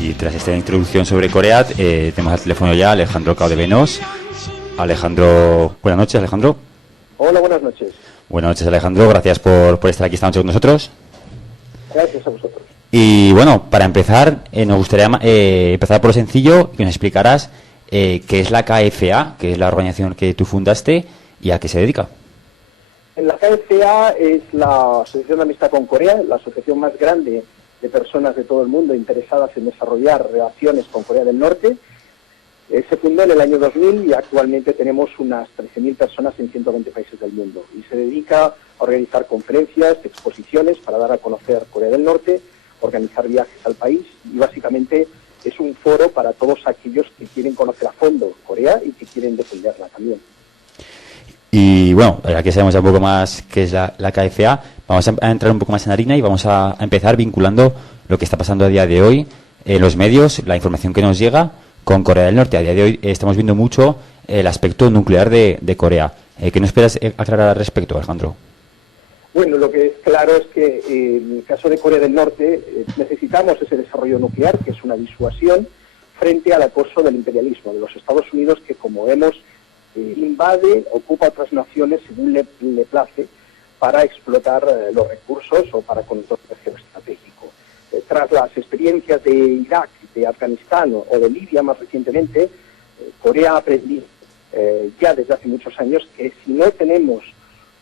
Y tras esta introducción sobre Corea, tenemos al teléfono ya a Alejandro Cao de Venós. Alejandro, buenas noches, Alejandro. Hola, buenas noches. Buenas noches, Alejandro. Gracias por estar aquí esta noche con nosotros. Gracias a vosotros. Y bueno, para empezar, nos gustaría empezar por lo sencillo, que nos explicaras qué es la KFA, que es la organización que tú fundaste y a qué se dedica. La KFA es la Asociación de Amistad con Corea, la asociación más grande de personas de todo el mundo interesadas en desarrollar relaciones con Corea del Norte. Se fundó en el año 2000 y actualmente tenemos unas 13.000 personas en 120 países del mundo. Y se dedica a organizar conferencias, exposiciones para dar a conocer Corea del Norte, organizar viajes al país y básicamente es un foro para todos aquellos que quieren conocer a fondo Corea y que quieren defenderla también. Y bueno, aquí sabemos ya un poco más qué es la KFA. Vamos a entrar un poco más en harina y vamos a empezar vinculando lo que está pasando a día de hoy en los medios, la información que nos llega con Corea del Norte. A día de hoy estamos viendo mucho el aspecto nuclear de Corea. ¿Qué nos esperas aclarar al respecto, Alejandro? Bueno, lo que es claro es que en el caso de Corea del Norte necesitamos ese desarrollo nuclear, que es una disuasión, frente al acoso del imperialismo de los Estados Unidos, que como vemos invade, ocupa otras naciones según le place para explotar los recursos o para control geoestratégico. Tras las experiencias de Irak, de Afganistán o de Libia más recientemente, Corea ha aprendido ya desde hace muchos años que si no tenemos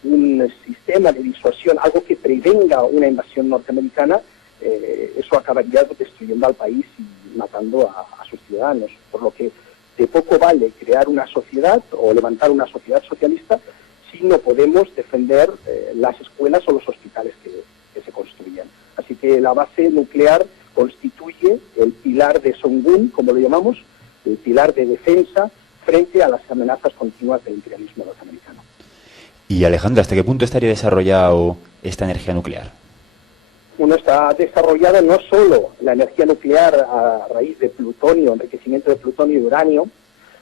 un sistema de disuasión, algo que prevenga una invasión norteamericana, eso acabaría destruyendo al país y matando a sus ciudadanos. Por lo que de poco vale crear una sociedad o levantar una sociedad socialista si no podemos defender las escuelas o los hospitales que se construyan. Así que la base nuclear constituye el pilar de Songun, como lo llamamos, el pilar de defensa frente a las amenazas continuas del imperialismo norteamericano. Y Alejandro, ¿hasta qué punto estaría desarrollado esta energía nuclear? Bueno, está desarrollada no solo la energía nuclear a raíz de plutonio, enriquecimiento de plutonio y uranio,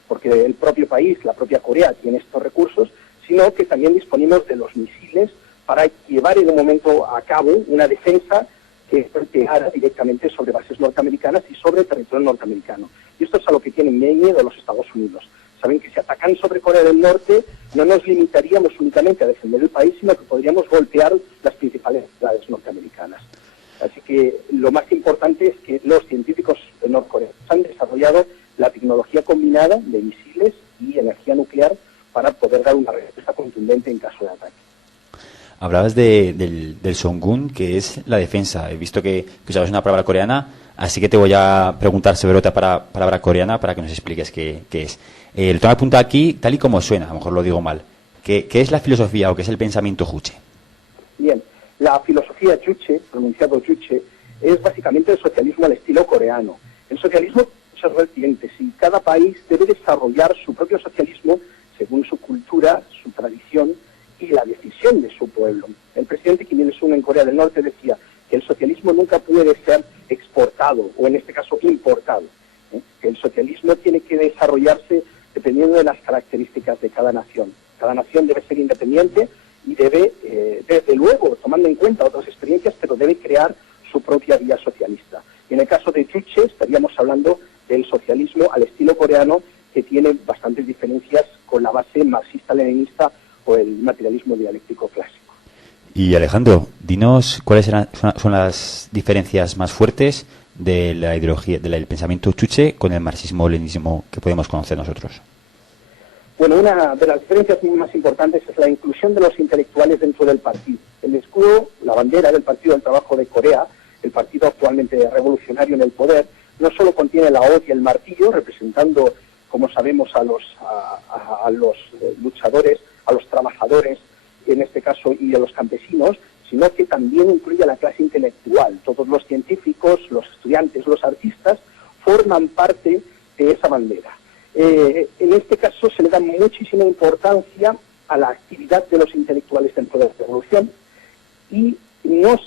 porque el propio país, la propia Corea, tiene estos recursos, sino que también disponemos de los misiles para llevar en un momento a cabo una defensa que pegara directamente sobre bases norteamericanas y sobre territorio norteamericano. Y esto es a lo que tienen miedo los Estados Unidos. Saben que si atacan sobre Corea del Norte no nos limitaríamos únicamente a defender el país, sino que podríamos golpear las principales ciudades norteamericanas. Así que lo más importante es que los científicos norcoreanos han desarrollado la tecnología combinada de misiles y energía nuclear para poder dar una respuesta contundente en caso de ataque. Hablabas del Songun, que es la defensa. He visto que usabas una palabra coreana, así que te voy a preguntar sobre otra palabra coreana para que nos expliques qué es. Lo tengo apuntado aquí, tal y como suena, a lo mejor lo digo mal. ¿Qué es la filosofía o qué es el pensamiento Juche? Bien, la filosofía Juche, pronunciado Juche, es básicamente el socialismo al estilo coreano. El socialismo tiene muchas vertientes y cada país debe desarrollar su propio socialismo según su cultura, su tradición y la decisión de su pueblo. El presidente Kim Il-sung en Corea del Norte decía que el socialismo nunca puede ser exportado, o en este caso importado. Que el socialismo tiene que desarrollarse dependiendo de las características de cada nación. Cada nación debe ser independiente y debe, desde luego, tomando en cuenta otras experiencias, pero debe crear su propia vía socialista. Y en el caso de Juche estaríamos hablando del socialismo al estilo coreano, que tiene bastantes diferencias con la base marxista-leninista o el materialismo dialéctico clásico. Y Alejandro, dinos cuáles son las diferencias más fuertes de la ideología, del pensamiento Juche con el marxismo-leninismo que podemos conocer nosotros. Bueno, una de las diferencias más importantes es la inclusión de los intelectuales dentro del partido. El escudo, la bandera del Partido del Trabajo de Corea, el partido actualmente revolucionario en el poder, no solo contiene la hoz y el martillo, representando, como sabemos, a los luchadores, a los trabajadores, en este caso, y a los campesinos, sino que también incluye a la clase intelectual. Todos los científicos, los estudiantes, los artistas forman parte de esa bandera. En este caso se le da muchísima importancia a la actividad de los intelectuales dentro de la revolución y no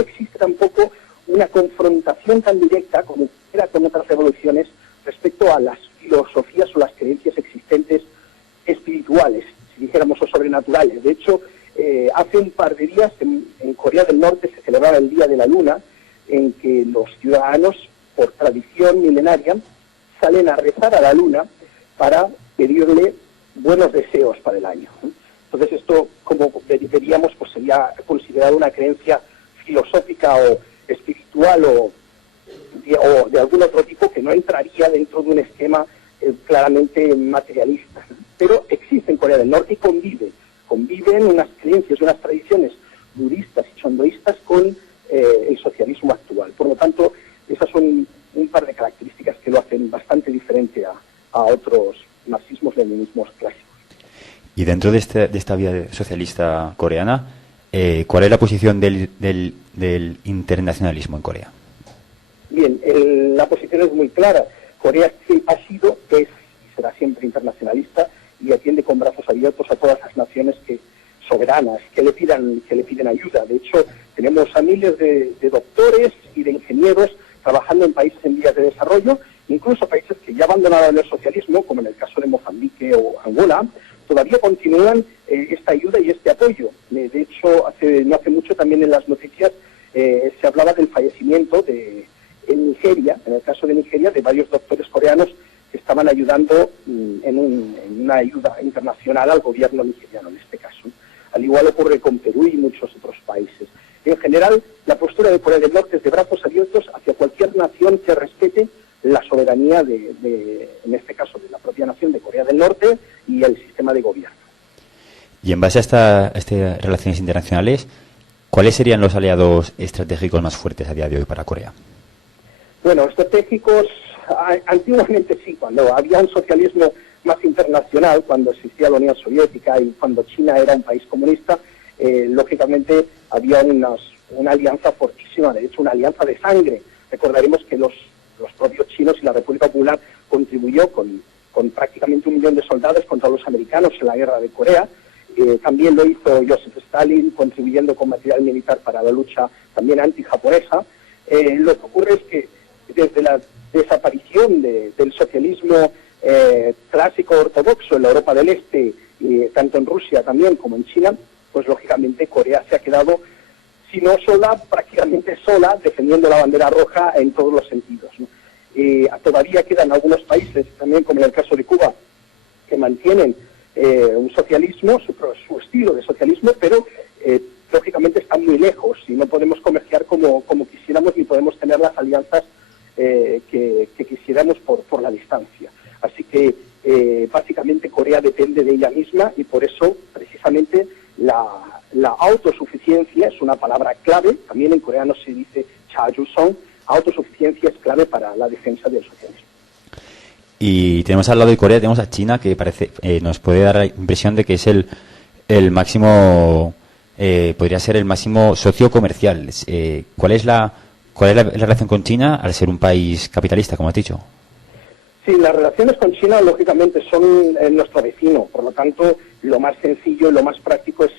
existe tampoco una confrontación tan directa como era con otras revoluciones respecto a las filosofías o las creencias existentes espirituales, si dijéramos, o sobrenaturales. De hecho, hace un par de días en Corea del Norte se celebraba el Día de la Luna, en que los ciudadanos por tradición milenaria, salen a rezar a la luna para pedirle buenos deseos para el año. Entonces esto, como veríamos, pues sería considerado una creencia filosófica o espiritual o de algún otro tipo que no entraría dentro de un esquema claramente materialista. Pero existe en Corea del Norte y conviven unas creencias, unas tradiciones budistas y chondoístas con el socialismo actual. Por lo tanto, esas son un par de características que lo hacen bastante diferente a otros marxismos-leninismos clásicos. Y dentro de esta vía socialista coreana, ¿cuál es la posición del internacionalismo en Corea? Bien, la posición es muy clara. Corea ha sido, es y será siempre internacionalista y atiende con brazos abiertos a todas las naciones soberanas que le piden ayuda. De hecho, tenemos a miles de doctores y de ingenieros trabajando en países en vías de desarrollo, incluso países que ya abandonaron el socialismo, como en el caso de Mozambique o Angola, todavía continúan esta ayuda y este apoyo. De hecho, no hace mucho también en las noticias se hablaba del fallecimiento en Nigeria, en el caso de Nigeria, de varios doctores coreanos que estaban ayudando en una ayuda internacional al gobierno nigeriano, en este caso. Al igual ocurre con Perú y muchos otros países. En general, la postura de Corea del Norte es de brazos abiertos hacia cualquier nación que respete la soberanía en este caso, de la propia nación de Corea del Norte y el sistema de gobierno. Y en base a estas relaciones internacionales, ¿cuáles serían los aliados estratégicos más fuertes a día de hoy para Corea? Bueno, estratégicos, antiguamente sí, cuando había un socialismo más internacional, cuando existía la Unión Soviética y cuando China era un país comunista, lógicamente había una alianza fortísima, de hecho una alianza de sangre. Recordaremos que los propios chinos y la República Popular contribuyó con prácticamente 1 millón de soldados contra los americanos en la guerra de Corea. También lo hizo Joseph Stalin, contribuyendo con material militar para la lucha también anti-japonesa. Lo que ocurre es que desde la desaparición del socialismo clásico ortodoxo en la Europa del Este, tanto en Rusia también como en China, pues lógicamente Corea se ha quedado, si no sola, prácticamente sola, defendiendo la bandera roja en todos los sentidos, ¿no? Todavía quedan algunos países, también como en el caso de Cuba, que mantienen un socialismo, su estilo de socialismo, pero lógicamente están muy lejos y no podemos comerciar como quisiéramos ni podemos tener las alianzas que quisiéramos por la distancia. Así que básicamente Corea depende de ella misma y por eso precisamente la autosuficiencia es una palabra clave. También en coreano se dice chajusong. Autosuficiencia es clave para la defensa del socialismo. Y tenemos al lado de Corea, tenemos a China, que parece nos puede dar la impresión de que es el máximo, podría ser el máximo socio comercial. ¿Cuál es la relación con China al ser un país capitalista, como has dicho? Sí, las relaciones con China lógicamente son nuestro vecino, por lo tanto lo más sencillo y lo más práctico es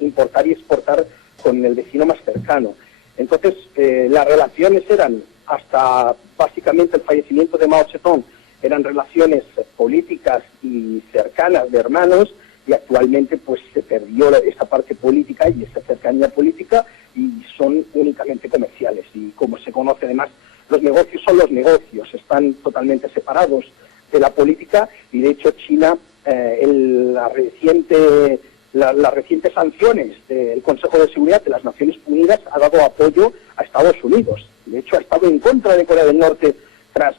importar y exportar con el vecino más cercano. Entonces las relaciones eran, hasta básicamente el fallecimiento de Mao Zedong, eran relaciones políticas y cercanas de hermanos, y actualmente pues se perdió esa parte política y esa cercanía política y son únicamente comerciales. Y como se conoce además, los negocios son los negocios, están totalmente separados de la política y de hecho China, las recientes sanciones del Consejo de Seguridad de las Naciones Unidas ha dado apoyo a Estados Unidos. De hecho ha estado en contra de Corea del Norte tras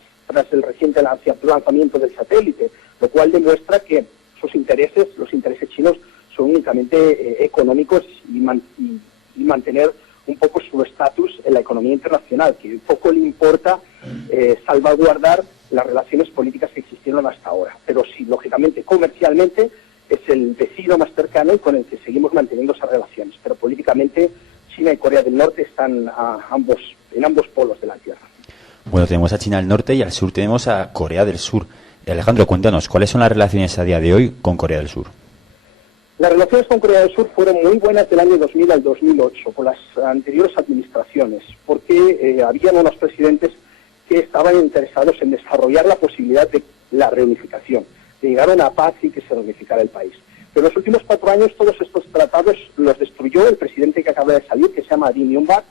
el reciente lanzamiento del satélite, lo cual demuestra que los intereses chinos son únicamente económicos y mantener un poco su estatus en la economía internacional, que poco le importa salvaguardar las relaciones políticas que existieron hasta ahora. Pero sí, lógicamente, comercialmente es el vecino más cercano y con el que seguimos manteniendo esas relaciones. Pero políticamente China y Corea del Norte están en ambos polos de la Tierra. Bueno, tenemos a China al norte y al sur tenemos a Corea del Sur. Alejandro, cuéntanos, ¿cuáles son las relaciones a día de hoy con Corea del Sur? Las relaciones con Corea del Sur fueron muy buenas del año 2000 al 2008, con las anteriores administraciones, porque habían unos presidentes que estaban interesados en desarrollar la posibilidad de la reunificación, de llegar a una paz y que se reunificara el país. Pero en los últimos 4 años todos estos tratados los destruyó el presidente que acaba de salir, que se llama Lee Myung-bak,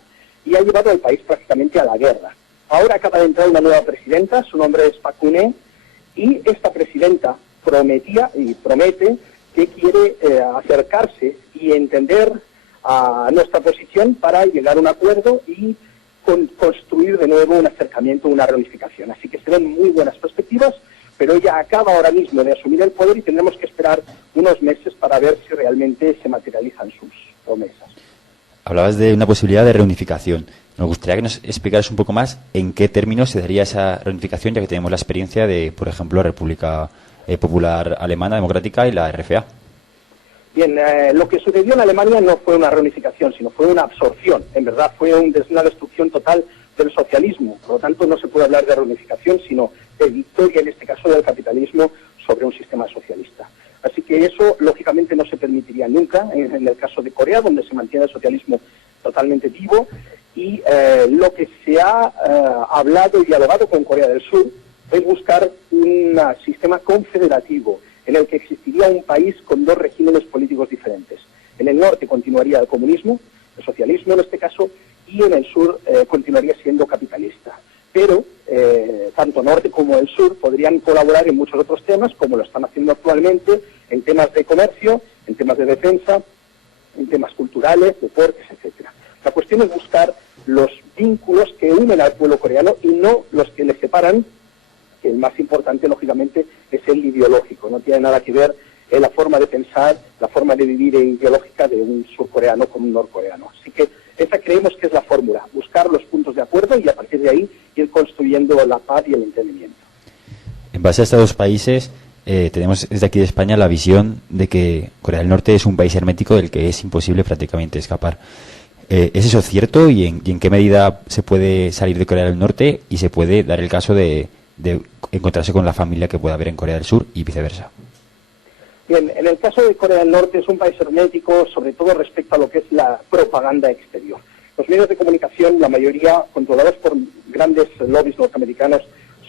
y ha llevado al país prácticamente a la guerra. Ahora acaba de entrar una nueva presidenta, su nombre es Park Geun-hye, y esta presidenta prometía y promete que quiere acercarse y entender a nuestra posición para llegar a un acuerdo y construir de nuevo un acercamiento, una reunificación. Así que se ven muy buenas perspectivas, pero ella acaba ahora mismo de asumir el poder y tendremos que esperar unos meses para ver si realmente se materializan sus promesas. Hablabas de una posibilidad de reunificación. Nos gustaría que nos explicaras un poco más en qué términos se daría esa reunificación, ya que tenemos la experiencia de, por ejemplo, la República Popular Alemana Democrática y la RFA. Bien, lo que sucedió en Alemania no fue una reunificación, sino fue una absorción. En verdad fue una destrucción total del socialismo. Por lo tanto, no se puede hablar de reunificación, sino de victoria, en este caso, del capitalismo sobre un sistema socialista. Así que eso, lógicamente, no se permitiría nunca en el caso de Corea, donde se mantiene el socialismo totalmente vivo. Y lo que se ha hablado y dialogado con Corea del Sur es buscar un sistema confederativo en el que existiría un país con dos regímenes políticos diferentes. En el norte continuaría el comunismo, el socialismo en este caso, y en el sur continuaría siendo capitalista. Pero tanto norte como el sur podrían colaborar en muchos otros temas, como lo están haciendo actualmente, en temas de comercio, en temas de defensa, en temas culturales, deportes, etcétera. La cuestión es buscar los vínculos que unen al pueblo coreano y no los que le separan, que el más importante, lógicamente, es el ideológico. No tiene nada que ver la forma de pensar, la forma de vivir ideológica de un surcoreano con un norcoreano. Así que esa creemos que es la fórmula, buscar los puntos de acuerdo y a partir de ahí ir construyendo la paz y el entendimiento. En base a estos dos países, tenemos desde aquí de España la visión de que Corea del Norte es un país hermético del que es imposible prácticamente escapar. ¿Es eso cierto y en qué medida se puede salir de Corea del Norte y se puede dar el caso de encontrarse con la familia que pueda haber en Corea del Sur y viceversa? Bien, en el caso de Corea del Norte es un país hermético, sobre todo respecto a lo que es la propaganda exterior. Los medios de comunicación, la mayoría controlados por grandes lobbies norteamericanos,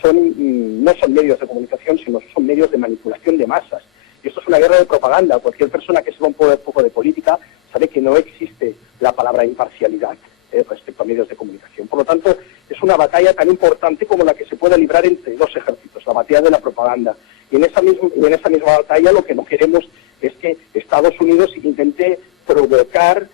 no son medios de comunicación, sino son medios de manipulación de masas. Y esto es una guerra de propaganda. Cualquier persona que sepa un poco de política sabe que no existe la palabra imparcialidad respecto a medios de comunicación. Por lo tanto, es una batalla tan importante como la que se puede librar entre dos ejércitos, la batalla de la propaganda. Y en esa misma batalla lo que no queremos es que Estados Unidos intente provocar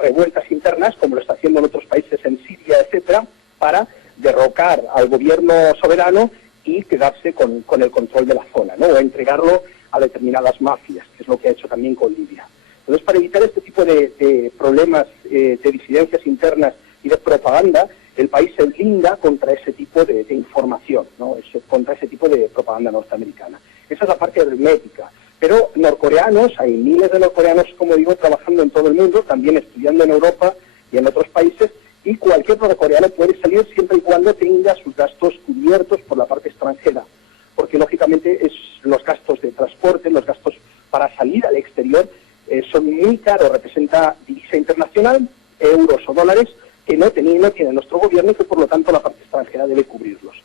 revueltas internas, como lo está haciendo en otros países, en Siria, etcétera, para derrocar al gobierno soberano y quedarse con el control de la zona, ¿no? O entregarlo a determinadas mafias, que es lo que ha hecho también con Libia. Entonces, para evitar este tipo de problemas, de disidencias internas y de propaganda, el país se blinda contra ese tipo de información, ¿no? Contra ese tipo de propaganda norteamericana. Esa es la parte hermética. Pero norcoreanos, hay miles de norcoreanos, como digo, trabajando en todo el mundo, también estudiando en Europa y en otros países, y cualquier norcoreano puede salir siempre y cuando tenga sus gastos cubiertos por la parte extranjera, porque lógicamente los gastos de transporte, los gastos para salir al exterior son muy caros, representa divisa internacional, euros o dólares, que no tiene nuestro gobierno y que por lo tanto la parte extranjera debe cubrirlos.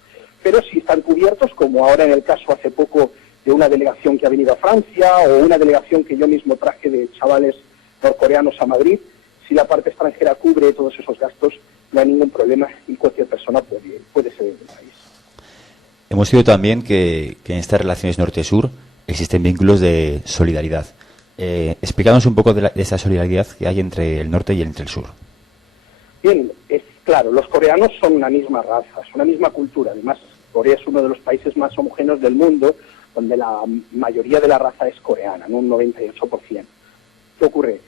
Pero si están cubiertos, como ahora en el caso hace poco de una delegación que ha venido a Francia o una delegación que yo mismo traje de chavales norcoreanos a Madrid, si la parte extranjera cubre todos esos gastos, no hay ningún problema y cualquier persona puede salir del país. Hemos oído también que en estas relaciones norte-sur existen vínculos de solidaridad. Explícanos un poco de esa solidaridad que hay entre el norte y entre el sur. Bien, es claro, los coreanos son una misma raza, es una misma cultura. Además, Corea es uno de los países más homogéneos del mundo, donde la mayoría de la raza es coreana, ¿no? Un 98%. ¿Qué ocurre?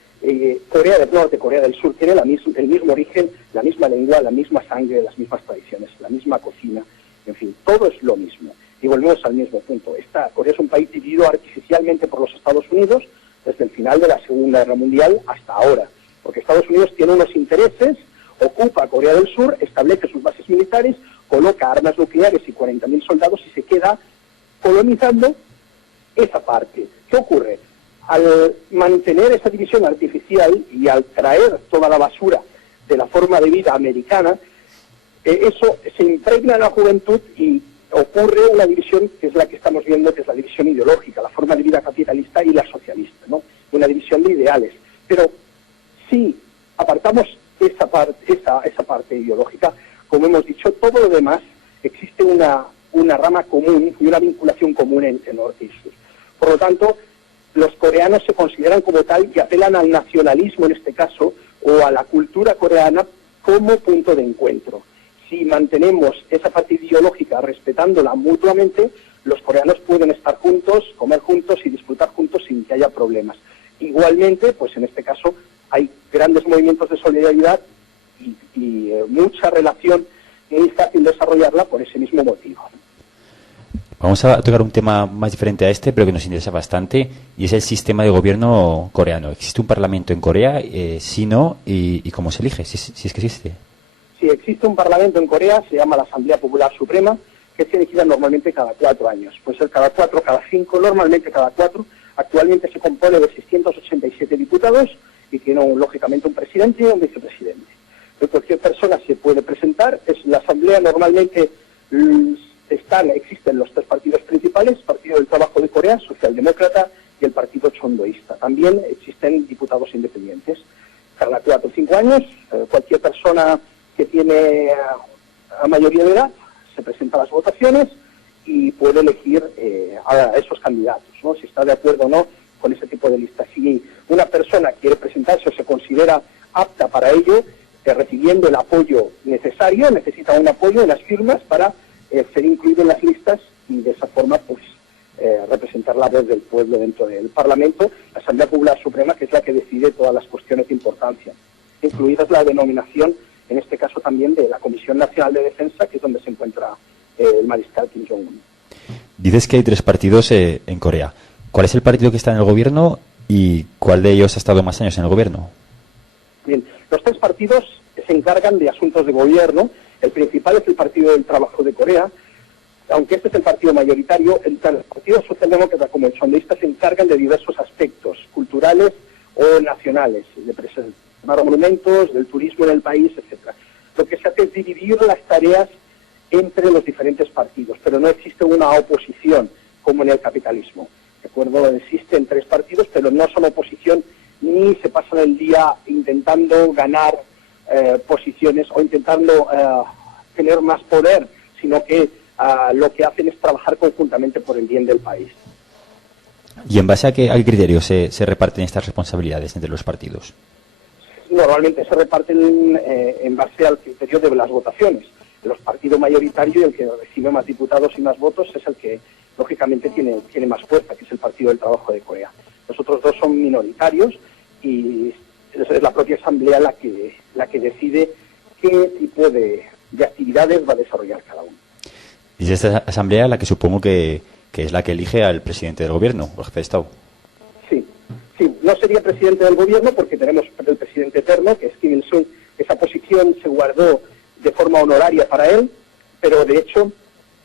Corea del Norte, Corea del Sur tiene el mismo origen, la misma lengua, la misma sangre, las mismas tradiciones, la misma cocina, en fin, todo es lo mismo. Y volvemos al mismo punto. Corea es un país dividido artificialmente por los Estados Unidos desde el final de la Segunda Guerra Mundial hasta ahora, porque Estados Unidos tiene unos intereses, ocupa Corea del Sur, establece sus bases militares, coloca armas nucleares y 40.000 soldados y se queda colonizando esa parte. ¿Qué ocurre? Al mantener esa división artificial y al traer toda la basura de la forma de vida americana, eso se impregna en la juventud y ocurre una división que es la que estamos viendo, que es la división ideológica, la forma de vida capitalista y la socialista, ¿no? Una división de ideales. Pero si apartamos esa parte ideológica, como hemos dicho, todo lo demás existe una rama común y una vinculación común entre norte y sur. Por lo tanto, los coreanos se consideran como tal y apelan al nacionalismo en este caso, o a la cultura coreana como punto de encuentro. Si mantenemos esa parte ideológica respetándola mutuamente, los coreanos pueden estar juntos, comer juntos y disfrutar juntos sin que haya problemas. Igualmente, pues en este caso hay grandes movimientos de solidaridad y mucha relación muy fácil desarrollarla por ese mismo motivo. Vamos a tocar un tema más diferente a este, pero que nos interesa bastante, y es el sistema de gobierno coreano. ¿Existe un parlamento en Corea? Si no, y cómo se elige, si es que existe. Sí, existe un parlamento en Corea, se llama la Asamblea Popular Suprema, que es elegida normalmente cada 4 años. Puede ser cada 4, cada 5, normalmente cada 4. Actualmente se compone de 687 diputados y tiene, lógicamente, un presidente y un vicepresidente. Cualquier persona se puede presentar. La Asamblea normalmente existen los 3 partidos principales: Partido del Trabajo de Corea, Socialdemócrata, y el Partido Chondoísta. También existen diputados independientes. Cada 4 o 5 años, cualquier persona que tiene a mayoría de edad se presenta a las votaciones y puede elegir a esos candidatos, ¿no? Si está de acuerdo o no con ese tipo de listas. Si una persona quiere presentarse o se considera apta para ello, recibiendo el apoyo necesario, necesita un apoyo, unas firmas para ser incluido en las listas y de esa forma pues representar la voz del pueblo dentro del Parlamento, la Asamblea Popular Suprema, que es la que decide todas las cuestiones de importancia, incluidas la denominación, en este caso también, de la Comisión Nacional de Defensa, que es donde se encuentra el mariscal Kim Jong-un. Dices que hay 3 partidos en Corea. ¿Cuál es el partido que está en el gobierno y cuál de ellos ha estado más años en el gobierno? Bien, los 3 partidos se encargan de asuntos de gobierno. El principal es el Partido del Trabajo de Corea, aunque este es el partido mayoritario. El Partido Socialdemócrata como el Chondoísta se encargan de diversos aspectos culturales o nacionales, de preservar monumentos, del turismo en el país, etcétera. Lo que se hace es dividir las tareas entre los diferentes partidos, pero no existe una oposición como en el capitalismo. ¿De acuerdo? Existen 3 partidos, pero no son oposición, ni se pasan el día intentando ganar posiciones o intentando tener más poder, sino que lo que hacen es trabajar conjuntamente por el bien del país. ¿Y en base a qué criterio se reparten estas responsabilidades entre los partidos? Normalmente se reparten en base al criterio de las votaciones. El partido mayoritario y el que recibe más diputados y más votos es el que, lógicamente, tiene más fuerza, que es el Partido del Trabajo de Corea. Los otros 2 son minoritarios y es la propia Asamblea la que decide qué tipo de actividades va a desarrollar cada uno. Y es esta Asamblea la que supongo que es la que elige al presidente del gobierno, o jefe de Estado. Sí, no sería presidente del gobierno porque tenemos el presidente eterno, que es Kim Il-sung. Esa posición se guardó de forma honoraria para él, pero de hecho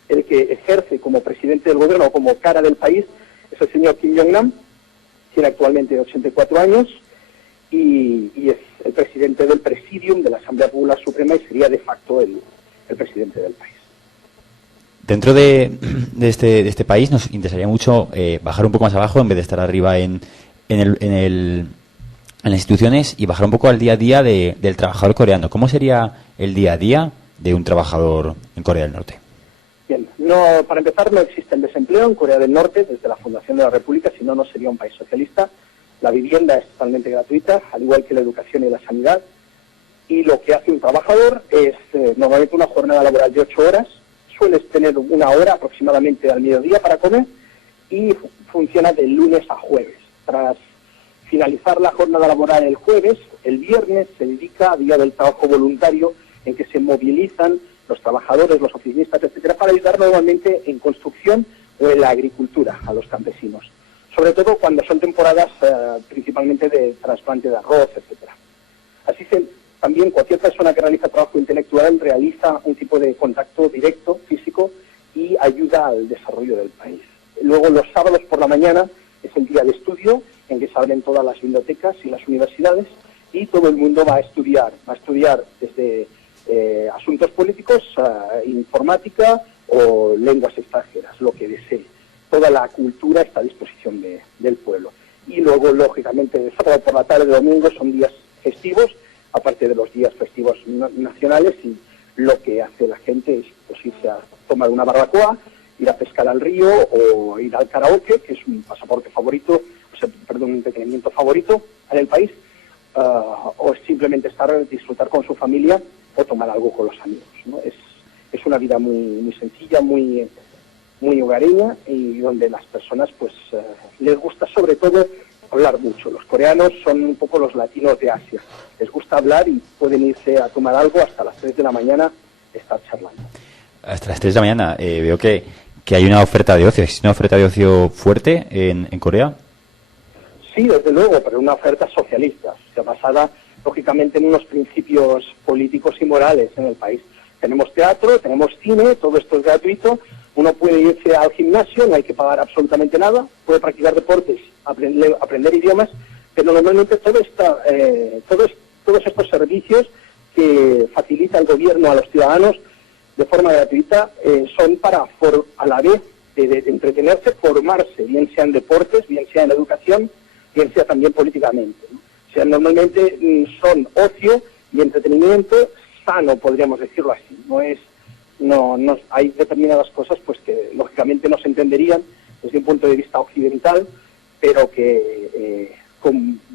el que ejerce como presidente del gobierno o como cara del país es el señor Kim Jong-nam. Tiene actualmente 84 años y es el presidente del Presidium de la Asamblea Popular Suprema y sería de facto el presidente del país. Dentro de este país nos interesaría mucho bajar un poco más abajo en vez de estar arriba en las instituciones y bajar un poco al día a día del trabajador coreano. ¿Cómo sería el día a día de un trabajador en Corea del Norte? Bien, para empezar, no existe el desempleo en Corea del Norte desde la fundación de la República, si no, no sería un país socialista. La vivienda es totalmente gratuita, al igual que la educación y la sanidad. Y lo que hace un trabajador es normalmente una jornada laboral de 8 horas. Sueles tener 1 hora aproximadamente al mediodía para comer y funciona de lunes a jueves. Tras finalizar la jornada laboral el jueves, el viernes se dedica a Día del Trabajo Voluntario, en que se movilizan los trabajadores, los oficinistas, etcétera, para ayudar normalmente en construcción o en la agricultura a los campesinos. Sobre todo cuando son temporadas principalmente de trasplante de arroz, etcétera. Así también cualquier persona que realiza trabajo intelectual realiza un tipo de contacto directo, físico, y ayuda al desarrollo del país. Luego los sábados por la mañana es el día de estudio, en que se abren todas las bibliotecas y las universidades, y todo el mundo va a estudiar desde asuntos políticos, informática o lenguas extranjeras, lo que desee. Toda la cultura está a disposición del pueblo. Y luego, lógicamente, de sábado por la tarde, domingo, son días festivos, aparte de los días festivos nacionales, y lo que hace la gente es pues, irse a tomar una barbacoa, ir a pescar al río o ir al karaoke, que es un pasaporte favorito, un entretenimiento favorito en el país, o simplemente disfrutar con su familia o tomar algo con los amigos, ¿no? Es una vida muy sencilla, muy hogareña, y donde las personas pues les gusta sobre todo hablar mucho. Los coreanos son un poco los latinos de Asia. Les gusta hablar y pueden irse a tomar algo hasta las 3 de la mañana, estar charlando. Hasta las 3 de la mañana. Veo que hay una oferta de ocio. ¿Existe una oferta de ocio fuerte en Corea? Sí, desde luego, pero una oferta socialista, basada lógicamente en unos principios políticos y morales en el país. Tenemos teatro, tenemos cine, todo esto es gratuito. Uno puede irse al gimnasio, no hay que pagar absolutamente nada, puede practicar deportes, aprender idiomas, pero normalmente todos estos servicios que facilita el gobierno a los ciudadanos de forma gratuita son para, a la vez de entretenerse, formarse, bien sea en deportes, bien sea en educación, bien sea también políticamente, ¿no? O sea, normalmente son ocio y entretenimiento sano, podríamos decirlo así. No hay determinadas cosas pues que lógicamente no se entenderían desde un punto de vista occidental, pero que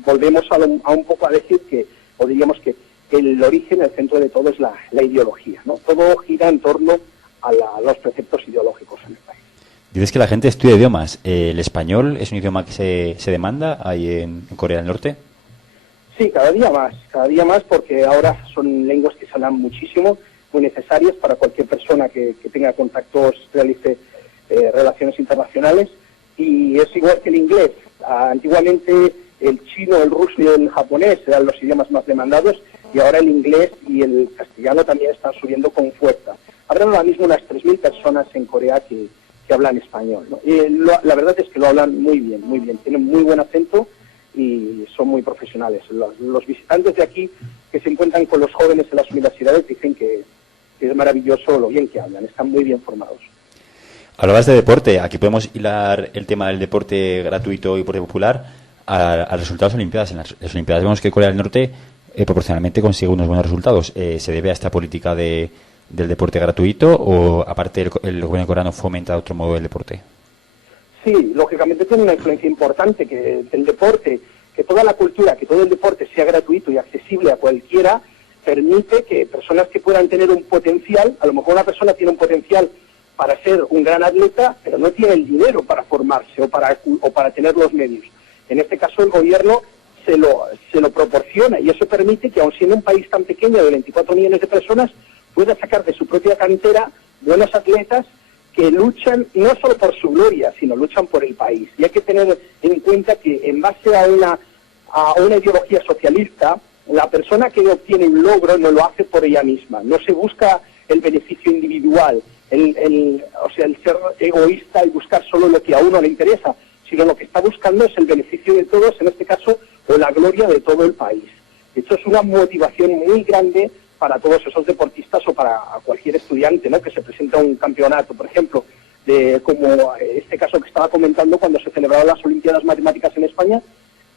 volvemos a un poco a decir que, o diríamos que el origen, el centro de todo es la ideología, ¿no? Todo gira en torno a los preceptos ideológicos en el país. Dices que la gente estudia idiomas. ¿El español es un idioma que se demanda ahí en Corea del Norte? Sí, cada día más, porque ahora son lenguas que se hablan muchísimo, muy necesarias para cualquier persona que tenga contactos, realice relaciones internacionales, y es igual que el inglés. Antiguamente el chino, el ruso y el japonés eran los idiomas más demandados, y ahora el inglés y el castellano también están subiendo con fuerza. Habrá ahora mismo unas 3.000 personas en Corea que hablan español, ¿no? Y la verdad es que lo hablan muy bien, tienen muy buen acento y son muy profesionales. Los visitantes de aquí que se encuentran con los jóvenes en las universidades dicen que es maravilloso lo bien que hablan, están muy bien formados. Hablabas de deporte. Aquí podemos hilar el tema del deporte gratuito y deporte popular a resultados de Olimpiadas. En las Olimpiadas vemos que Corea del Norte proporcionalmente consigue unos buenos resultados. ¿Se debe a esta política del deporte gratuito o aparte el gobierno coreano fomenta de otro modo el deporte? Sí, lógicamente tiene una influencia importante que el deporte, que toda la cultura, que todo el deporte sea gratuito y accesible a cualquiera, permite que personas que puedan tener un potencial, a lo mejor una persona tiene un potencial para ser un gran atleta, pero no tiene el dinero para formarse o para tener los medios. En este caso el gobierno se lo proporciona, y eso permite que, aun siendo un país tan pequeño de 24 millones de personas, pueda sacar de su propia cantera buenos atletas que luchan no solo por su gloria, sino luchan por el país. Y hay que tener en cuenta que, en base a una ideología socialista, la persona que obtiene un logro no lo hace por ella misma, no se busca el beneficio individual, el ser egoísta y buscar solo lo que a uno le interesa, sino lo que está buscando es el beneficio de todos, en este caso, o la gloria de todo el país. De hecho, es una motivación muy grande para todos esos deportistas o para cualquier estudiante, ¿no?, que se presenta a un campeonato, por ejemplo, como este caso que estaba comentando cuando se celebraron las Olimpiadas Matemáticas en España,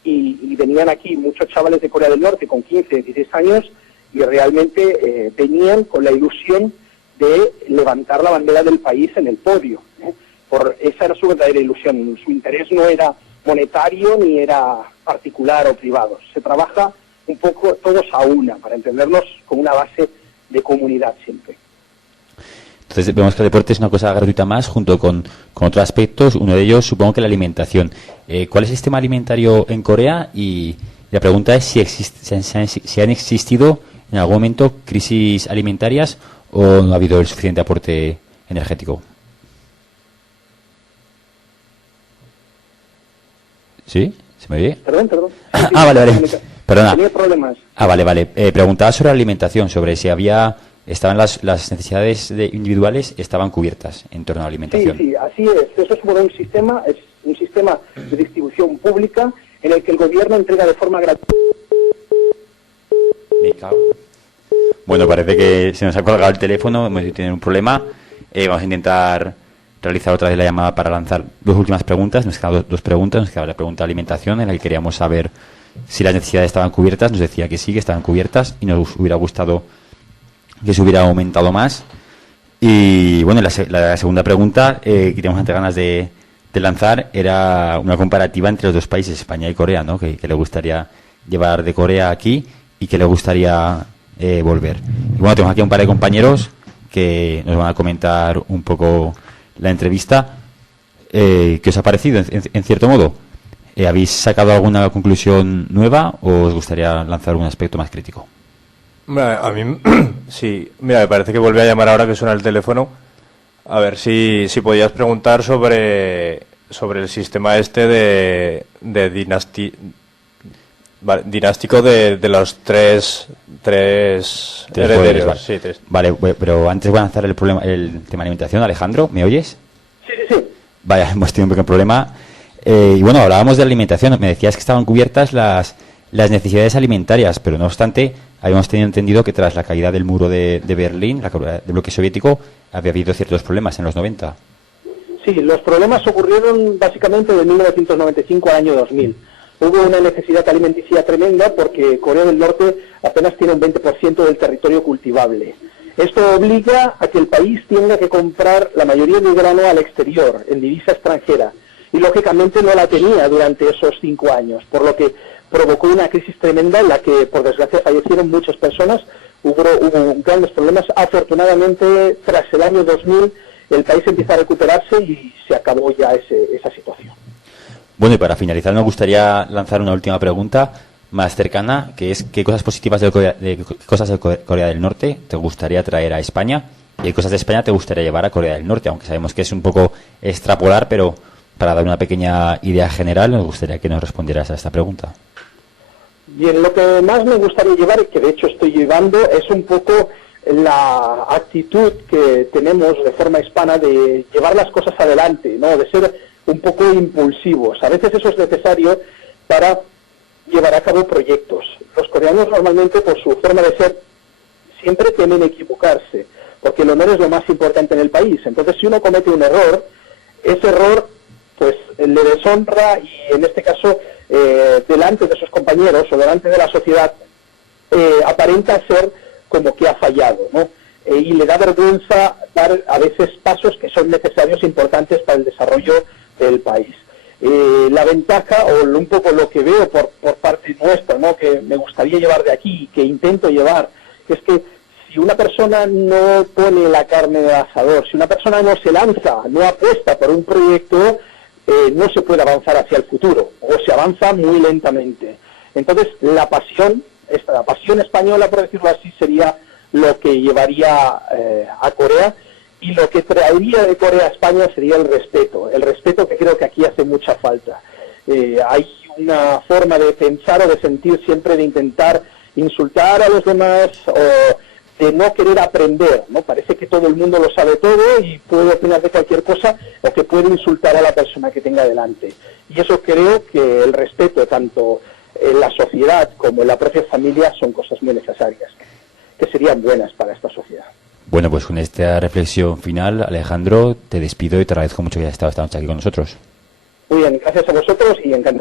y venían aquí muchos chavales de Corea del Norte con 15, 16 años, y realmente venían con la ilusión de levantar la bandera del país en el podio, ¿eh? Esa era su verdadera ilusión. Su interés no era monetario ni era particular o privado. Se trabaja un poco todos a una, para entendernos como una base de comunidad siempre. Entonces vemos que el deporte es una cosa gratuita más, junto con otros aspectos. Uno de ellos, supongo que la alimentación. ¿Cuál es el sistema alimentario en Corea? Y la pregunta es si han existido en algún momento crisis alimentarias o no ha habido el suficiente aporte energético. ¿Sí? ¿Se me oye? Perdón. Vale. Perdona. Tenía problemas. Vale. Preguntaba sobre la alimentación, sobre si estaban las necesidades individuales estaban cubiertas en torno a la alimentación. Sí, así es. Eso es un sistema de distribución pública en el que el gobierno entrega de forma gratuita. Bueno, parece que se nos ha colgado el teléfono, hemos tenido un problema. Vamos a intentar realizar otra vez la llamada para lanzar dos últimas preguntas. Nos quedan dos preguntas. Nos queda la pregunta de alimentación, en la que queríamos saber si las necesidades estaban cubiertas. Nos decía que sí, que estaban cubiertas, y nos hubiera gustado que se hubiera aumentado más. Y bueno, la segunda pregunta que teníamos ante ganas de lanzar era una comparativa entre los dos países, España y Corea, ¿no? Que le gustaría llevar de Corea aquí y que le gustaría volver. Y bueno, tenemos aquí un par de compañeros que nos van a comentar un poco la entrevista. ¿Qué os ha parecido, en cierto modo? ¿Habéis sacado alguna conclusión nueva o os gustaría lanzar un aspecto más crítico? A mí, sí. Mira, me parece que vuelve a llamar ahora que suena el teléfono. A ver si podías preguntar sobre el sistema este de dinástico de los tres herederos. Vale. Sí, tres. Vale, pero antes voy a lanzar el tema de alimentación. Alejandro, ¿me oyes? Sí. Vaya, hemos tenido un pequeño problema. Y bueno, hablábamos de alimentación. Me decías que estaban cubiertas las necesidades alimentarias, pero no obstante, habíamos tenido entendido que tras la caída del muro de Berlín, la caída del bloque soviético, había habido ciertos problemas en los 90. Sí, los problemas ocurrieron básicamente de 1995 al año 2000. Hubo una necesidad alimenticia tremenda porque Corea del Norte apenas tiene un 20% del territorio cultivable. Esto obliga a que el país tenga que comprar la mayoría del grano al exterior, en divisa extranjera, y lógicamente no la tenía durante esos 5 años, por lo que provocó una crisis tremenda en la que, por desgracia, fallecieron muchas personas, hubo grandes problemas. Afortunadamente, tras el año 2000, el país empieza a recuperarse y se acabó ya esa situación. Bueno, y para finalizar, me gustaría lanzar una última pregunta más cercana, que es ¿qué cosas positivas de Corea del Norte te gustaría traer a España? ¿Y qué cosas de España te gustaría llevar a Corea del Norte? Aunque sabemos que es un poco extrapolar, pero para dar una pequeña idea general, nos gustaría que nos respondieras a esta pregunta. Bien, lo que más me gustaría llevar, y que de hecho estoy llevando, es un poco la actitud que tenemos de forma hispana de llevar las cosas adelante, ¿no? De ser un poco impulsivos. A veces eso es necesario para llevar a cabo proyectos. Los coreanos normalmente, por su forma de ser, siempre temen equivocarse, porque el honor es lo más importante en el país. Entonces, si uno comete un error, ese error pues le deshonra y en este caso delante de sus compañeros o delante de la sociedad aparenta ser como que ha fallado, ¿no? Y le da vergüenza dar a veces pasos que son necesarios, importantes para el desarrollo del país. La ventaja, o un poco lo que veo por parte nuestra, ¿no?, que me gustaría llevar de aquí, que intento llevar, es que si una persona no pone la carne en el asador, si una persona no se lanza, no apuesta por un proyecto, no se puede avanzar hacia el futuro, o se avanza muy lentamente. Entonces, la pasión española, por decirlo así, sería lo que llevaría a Corea, y lo que traería de Corea a España sería el respeto que creo que aquí hace mucha falta. Hay una forma de pensar o de sentir siempre de intentar insultar a los demás o de no querer aprender, ¿no? Parece que todo el mundo lo sabe todo y puede opinar de cualquier cosa o que puede insultar a la persona que tenga delante. Y eso creo que el respeto, tanto en la sociedad como en la propia familia, son cosas muy necesarias, que serían buenas para esta sociedad. Bueno, pues con esta reflexión final, Alejandro, te despido y te agradezco mucho que hayas estado esta noche aquí con nosotros. Muy bien, gracias a vosotros y encantado.